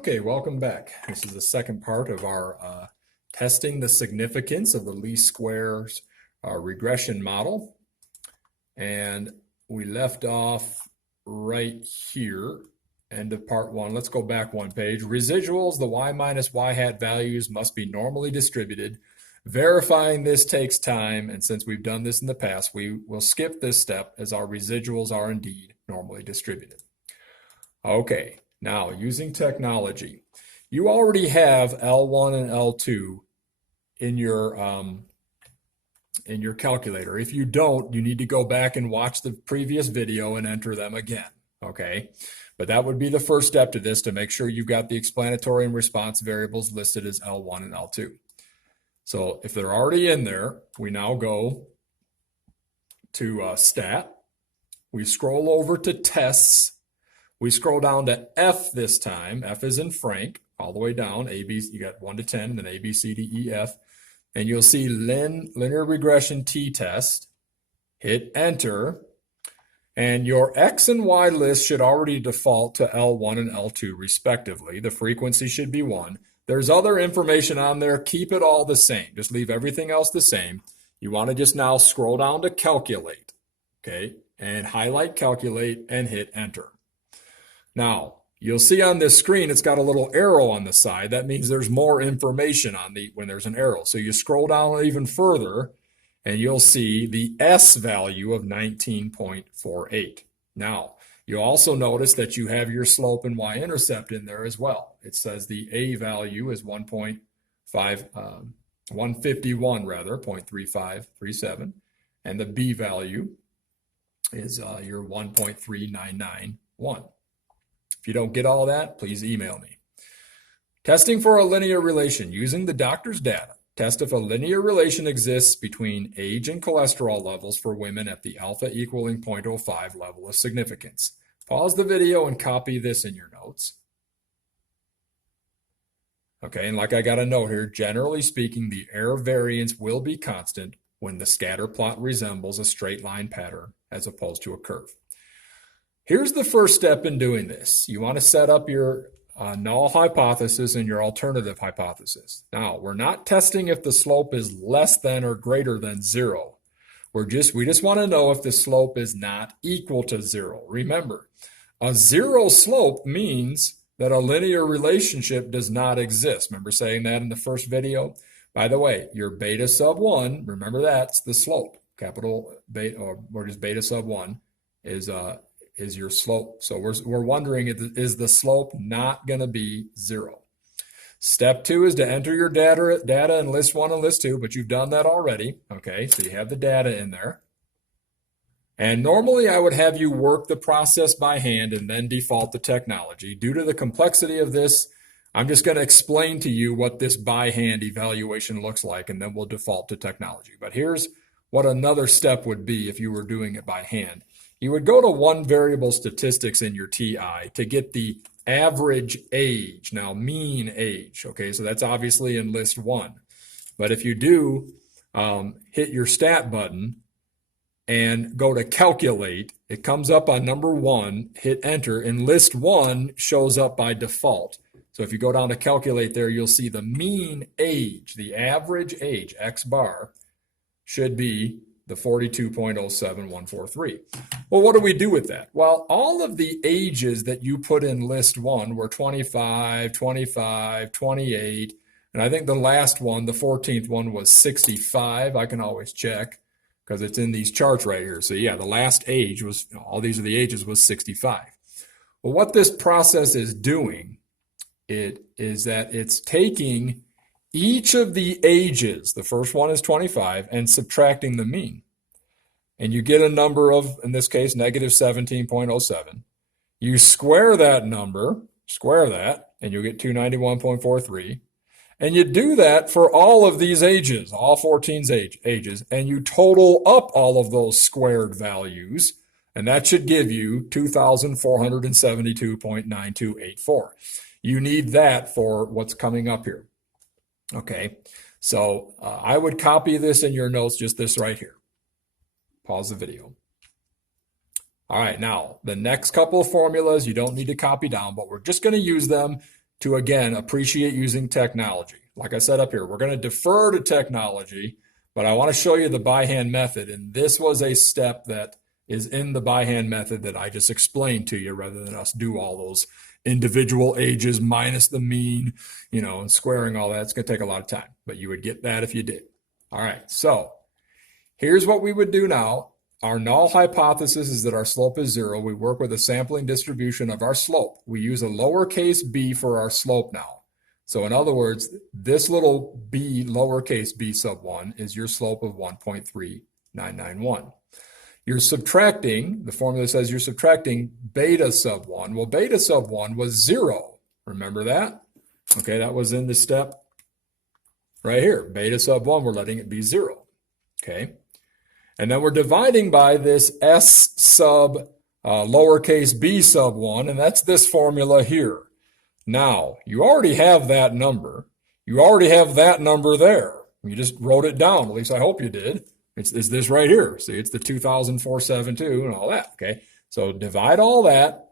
Okay, welcome back. This is the second part of our testing the significance of the least squares regression model. And we left off right here, end of part one. Let's go back one page. Residuals, the y minus y hat values must be normally distributed. Verifying this takes time, and since we've done this in the past, we will skip this step as our residuals are indeed normally distributed. Okay. Now, using technology, you already have L1 and L2 in your calculator. If you don't, you need to go back and watch the previous video and enter them again, okay? But that would be the first step to this, to make sure you've got the explanatory and response variables listed as L1 and L2. So if they're already in there, we now go to Stat. We scroll over to Tests. We scroll down to F this time. F is in Frank, all the way down. A, B, you got 1 to 10, then A, B, C, D, E, F. And you'll see linear regression t-test. Hit enter. And your X and Y list should already default to L1 and L2 respectively. The frequency should be 1. There's other information on there. Keep it all the same. Just leave everything else the same. You want to just now scroll down to calculate, okay? And highlight calculate and hit enter. Now, you'll see on this screen, it's got a little arrow on the side. That means there's more information when there's an arrow. So you scroll down even further, and you'll see the S value of 19.48. Now, you'll also notice that you have your slope and y-intercept in there as well. It says the A value is 151 rather, 0.3537, and the B value is your 1.3991. If you don't get all that, please email me. Testing for a linear relation using the doctor's data. Test if a linear relation exists between age and cholesterol levels for women at the alpha equaling 0.05 level of significance. Pause the video and copy this in your notes. Okay, and like I got a note here, generally speaking, the error variance will be constant when the scatter plot resembles a straight line pattern as opposed to a curve. Here's the first step in doing this. You want to set up your null hypothesis and your alternative hypothesis. Now, we're not testing if the slope is less than or greater than 0. We just want to know if the slope is not equal to 0. Remember, a 0 slope means that a linear relationship does not exist. Remember saying that in the first video? By the way, your beta sub 1, remember that's the slope. Capital beta, or just beta sub 1 is your slope. So we're wondering, is the slope not going to be 0? Step 2 is to enter your data in list 1 and list 2, but you've done that already. Okay, so you have the data in there. And normally I would have you work the process by hand and then default to technology. Due to the complexity of this, I'm just going to explain to you what this by hand evaluation looks like, and then we'll default to technology. But here's what another step would be if you were doing it by hand. You would go to one variable statistics in your TI to get the average age, now mean age, okay, so that's obviously in list 1. But if you do hit your stat button and go to calculate, it comes up on number 1, hit enter, and list 1 shows up by default. So if you go down to calculate there, you'll see the mean age, the average age, X bar, should be the 42.07143. Well, what do we do with that? Well, all of the ages that you put in list 1 were 25, 25, 28, and I think the last one, the 14th one, was 65. I can always check because it's in these charts right here. So yeah, the last age was, all these are the ages, was 65. Well, what this process is doing, it is that it's taking each of the ages, the first one is 25, and subtracting the mean. And you get a number of, in this case, negative 17.07. You square that number, and you'll get 291.43. And you do that for all of these ages, all 14's ages, and you total up all of those squared values, and that should give you 2,472.9284. You need that for what's coming up here. Okay, so I would copy this in your notes, just this right here. Pause the video. All right, now the next couple of formulas you don't need to copy down, but we're just going to use them to, again, appreciate using technology. Like I said up here, we're going to defer to technology, but I want to show you the by hand method. And this was a step that is in the by hand method that I just explained to you rather than us do all those individual ages minus the mean, and squaring all that. It's going to take a lot of time, but you would get that if you did. All right, so here's what we would do now. Our null hypothesis is that our slope is 0. We work with a sampling distribution of our slope. We use a lowercase b for our slope now. So in other words, this little b, lowercase b sub 1, is your slope of 1.3991. You're subtracting, the formula says you're subtracting beta sub 1. Well, beta sub 1 was 0. Remember that? Okay, that was in the step right here. Beta sub 1, we're letting it be 0. Okay. And then we're dividing by this s sub lowercase b sub 1, and that's this formula here. Now, you already have that number. You already have that number there. You just wrote it down. At least I hope you did. It's this right here. See, it's the 200472 and all that. Okay. So divide all that,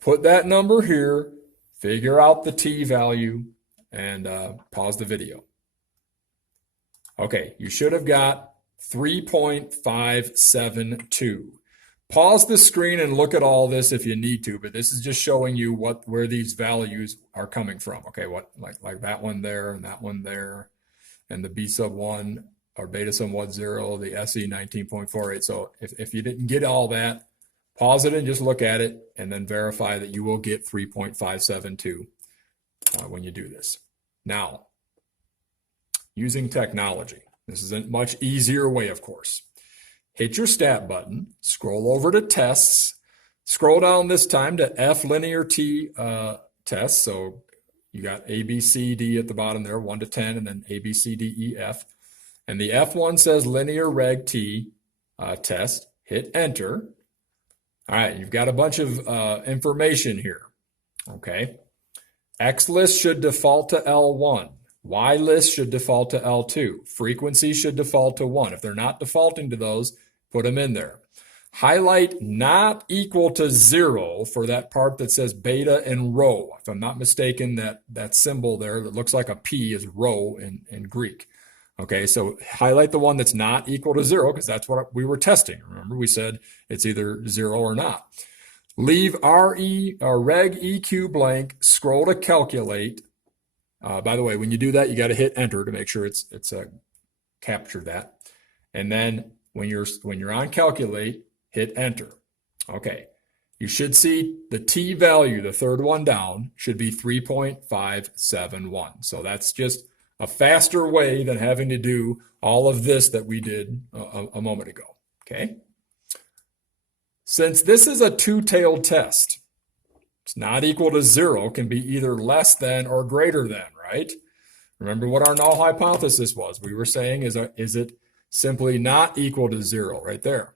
put that number here, figure out the t value, and pause the video. Okay. You should have got 3.572. Pause the screen and look at all this if you need to, but this is just showing you where these values are coming from. Okay, like that one there and that one there, and the b sub 1 or beta sub 1 0, the SE 19.48. So if you didn't get all that, pause it and just look at it, and then verify that you will get 3.572 when you do this. Now, using technology. This is a much easier way, of course. Hit your stat button, scroll over to tests, scroll down this time to F linear T tests. So you got A, B, C, D at the bottom there, 1 to 10, and then A, B, C, D, E, F. And the F1 says linear reg T test. Hit enter. All right, you've got a bunch of information here. Okay. X list should default to L1. Y list should default to L2. Frequency should default to 1. If they're not defaulting to those, put them in there. Highlight not equal to 0 for that part that says beta and rho. If I'm not mistaken, that symbol there that looks like a P is rho in Greek. Okay, so highlight the one that's not equal to 0 because that's what we were testing. Remember, we said it's either 0 or not. Leave RE or reg EQ blank, scroll to calculate. By the way, when you do that, you got to hit enter to make sure it's captured that. And then when you're on calculate, hit enter. Okay. You should see the t value, the third one down, should be 3.571. So that's just a faster way than having to do all of this that we did a moment ago. Okay. Since this is a two-tailed test, it's not equal to 0, can be either less than or greater than, right? Remember what our null hypothesis was. We were saying, is it simply not equal to 0 right there?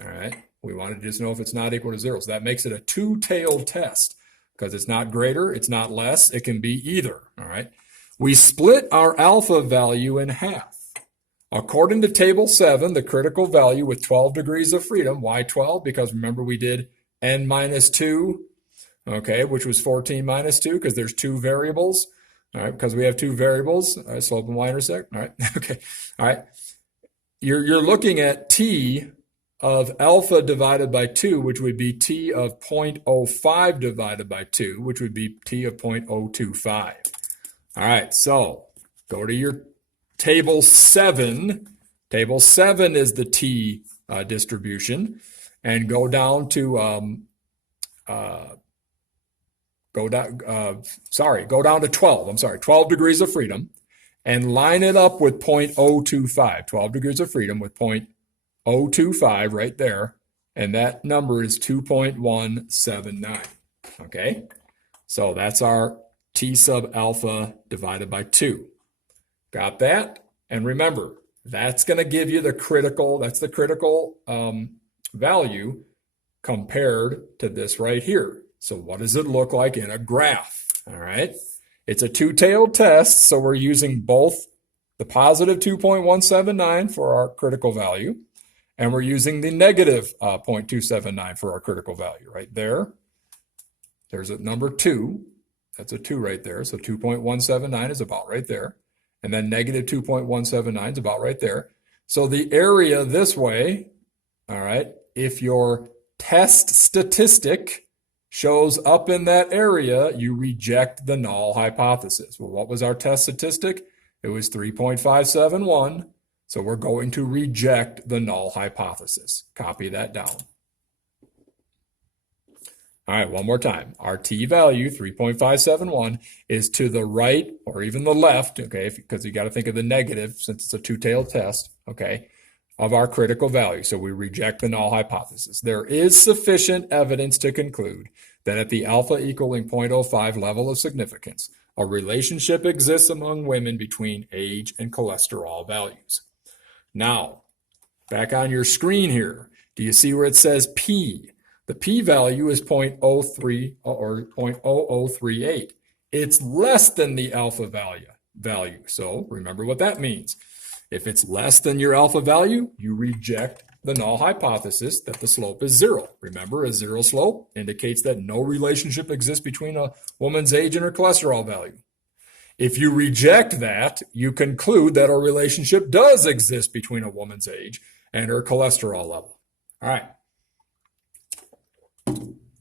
All right. We wanted to just know if it's not equal to 0. So that makes it a two-tailed test because it's not greater, it's not less, it can be either. All right. We split our alpha value in half. According to table 7, the critical value with 12 degrees of freedom, why 12? Because remember we did n minus 2. Okay, which was 14 minus 2 because there's two variables. All right, because we have two variables, all right, slope and y-intersect. All right, okay, all right. You're looking at t of alpha divided by 2, which would be t of 0.05 divided by 2, which would be t of 0.025. All right, so go to your table 7. Table 7 is the t distribution, and go down to go down to 12. I'm sorry, 12 degrees of freedom, and line it up with 0.025. 12 degrees of freedom with 0.025 right there, and that number is 2.179. Okay, so that's our t sub alpha divided by 2. Got that? And remember, that's going to give you the critical. That's the critical value compared to this right here. So what does it look like in a graph? All right. It's a two-tailed test, so we're using both the positive 2.179 for our critical value, and we're using the negative 0.279 for our critical value right there. There's a number 2. That's a 2 right there. So 2.179 is about right there. And then negative 2.179 is about right there. So the area this way, all right, if your test statistic shows up in that area, you reject the null hypothesis. Well, what was our test statistic? It was 3.571. So we're going to reject the null hypothesis. Copy that down. All right, one more time. Our t-value, 3.571, is to the right or even the left, okay, because you got to think of the negative since it's a two-tailed test, okay, of our critical value. So we reject the null hypothesis. There is sufficient evidence to conclude that at the alpha equaling 0.05 level of significance, a relationship exists among women between age and cholesterol values. Now, back on your screen here, do you see where it says P? The p-value is 0.03 or 0.0038. It's less than the alpha value. So remember what that means. If it's less than your alpha value, you reject the null hypothesis that the slope is 0. Remember, a 0 slope indicates that no relationship exists between a woman's age and her cholesterol value. If you reject that, you conclude that a relationship does exist between a woman's age and her cholesterol level. All right.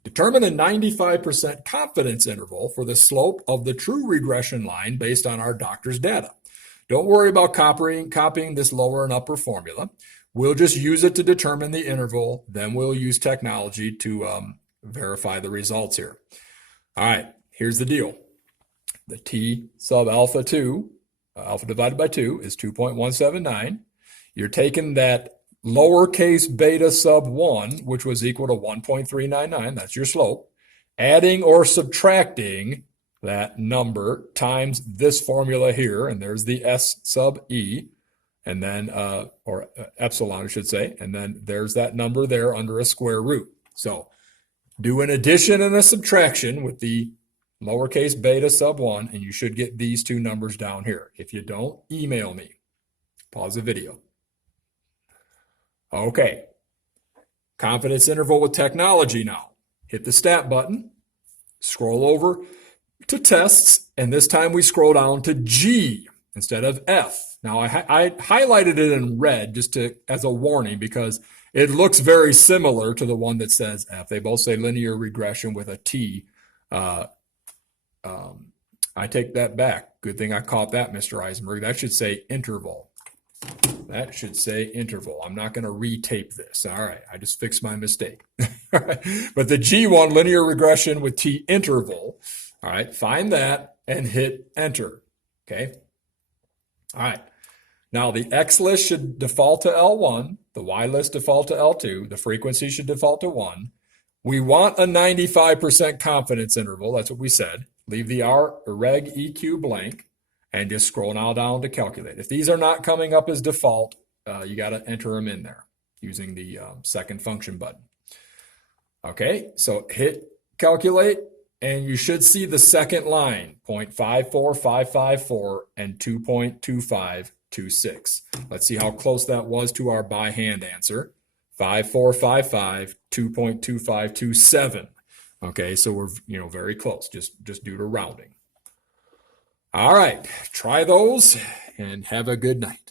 Determine a 95% confidence interval for the slope of the true regression line based on our doctor's data. Don't worry about copying this lower and upper formula. We'll just use it to determine the interval. Then we'll use technology to verify the results here. All right, here's the deal. The t sub alpha 2, alpha divided by 2 is 2.179. You're taking that lowercase beta sub 1, which was equal to 1.399, that's your slope, adding or subtracting that number times this formula here, and there's the S sub E, and then, or epsilon, I should say, and then there's that number there under a square root. So do an addition and a subtraction with the lowercase beta sub 1, and you should get these two numbers down here. If you don't, email me. Pause the video. Okay, confidence interval with technology now. Hit the stat button, scroll over to tests, and this time we scroll down to G instead of F. Now I highlighted it in red just as a warning because it looks very similar to the one that says F. They both say linear regression with a T. I take that back. Good thing I caught that, Mr. Eisenberg. That should say interval. That should say interval. I'm not going to retape this. All right, I just fixed my mistake. All right. But the G1, linear regression with T interval, all right, find that and hit enter, okay? All right, now the X list should default to L1, the Y list default to L2, the frequency should default to 1. We want a 95% confidence interval, that's what we said. Leave the reg EQ blank. And just scroll now down to calculate. If these are not coming up as default, you got to enter them in there using the second function button. Okay, so hit calculate, and you should see the second line, 0.54554 and 2.2526. Let's see how close that was to our by hand answer. 5455, 2.2527. Okay, so we're very close, just due to rounding. All right, try those and have a good night.